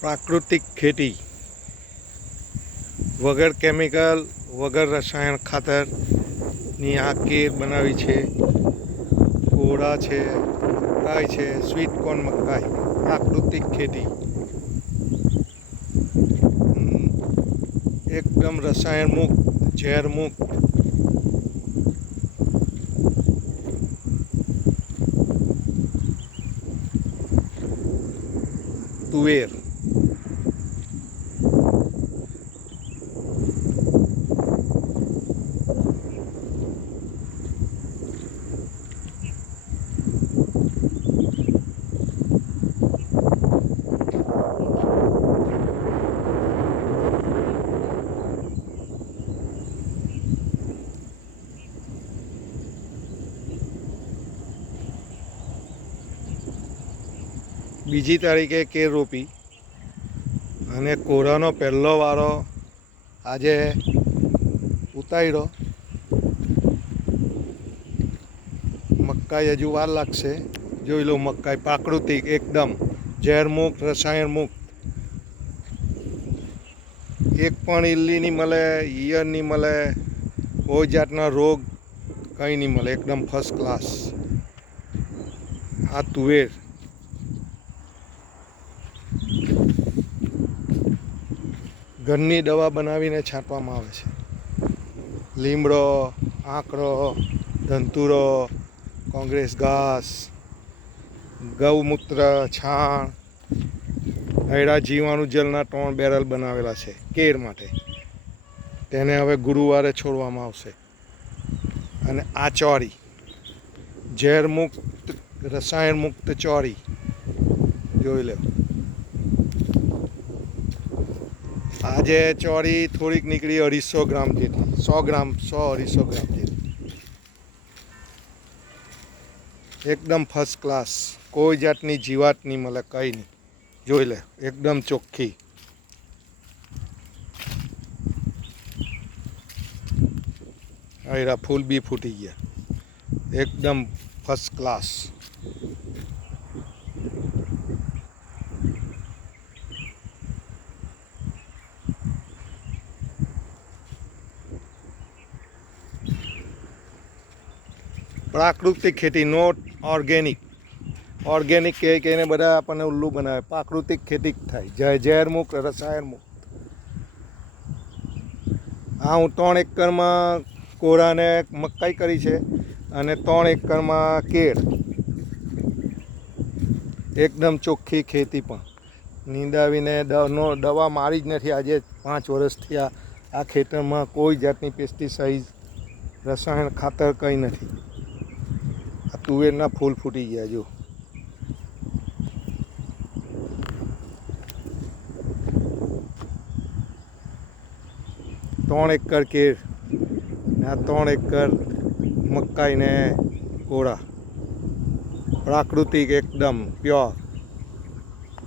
પ્રાકૃતિક ખેતી વગર કેમિકલ, વગર રસાયણ ખાતરની આ કેર બનાવી છે. કોળા છે, મકાઈ છે સ્વીટ કોર્ન મકાઈ, પ્રાકૃતિક ખેતી. એકદમ રસાયણ મુક્ત, ઝેર મુક્ત. તુવેર. બીજી તારીખે કેર રોપી. અને કોરાનો પહેલો વારો આજે ઉતાર્યો મકાઈ હજુ વાર લાગશે. જોઈ લો મકાઈ પ્રાકૃતિક એકદમ ઝેરમુક્ત રસાયણમુક્ત રસાયણ મુક્ત એક પણ ઈલ્લી નહીં મળે, ઈયર નહીં મળે, કોઈ જાતના રોગ કંઈ નહીં મળે. એકદમ ફર્સ્ટ ક્લાસ આ તુવેર. ઘરની દવા બનાવીને છાંટવામાં આવે છે. લીમડો, આંકડો, ધંતુરો, કોંગ્રેસ ઘાસ, ગૌમૂત્ર, છાણ, હૈડા જીવાણુ જલના ત્રણ બેરલ બનાવેલા છે, કેર માટે. તેને હવે ગુરુવારે છોડવામાં આવશે. અને આ ચોરી ઝેર મુક્ત રસાયણ મુક્ત ચોરી, જોઈ લો. આજે ચોરી થોડીક નીકળી અઢીસો ગ્રામ જેટલી. સો ગ્રામ, સો અઢીસો ગ્રામ જેટલી. એકદમ ફર્સ્ટ ક્લાસ કોઈ જાતની જીવાત નહીં મળે કંઈ નહીં. જોઈ લે, એકદમ ચોખ્ખી. આયરા ફૂલ બી ફૂટી ગયા. એકદમ ફર્સ્ટ ક્લાસ પ્રાકૃતિક ખેતી નોટ ઓર્ગેનિક ઓર્ગેનિક કહે કહીને બધા આપણને ઉલ્લુ બનાવે. પ્રાકૃતિક ખેતી થાય. જય ઝેર મુક્ત રસાયણ મુક્ત હા, હું ત્રણ એકરમાં કોરાને મકાઈ કરી છે અને ત્રણ એકરમાં કેળ. એકદમ ચોખ્ખી ખેતી પણ. નીંદાવીને દવાનો દવા મારી જ નથી. આજે પાંચ વર્ષથી આ આ ખેતરમાં કોઈ જાતની પેસ્ટિસાઇડ રસાયણ ખાતર કંઈ નથી. તુવેરના ફૂલ ફૂટી ગયા જો ત્રણ એકર કેર ને આ ત્રણ એકર મકાઈ ને કોળા પ્રાકૃતિક એકદમ પ્યોર.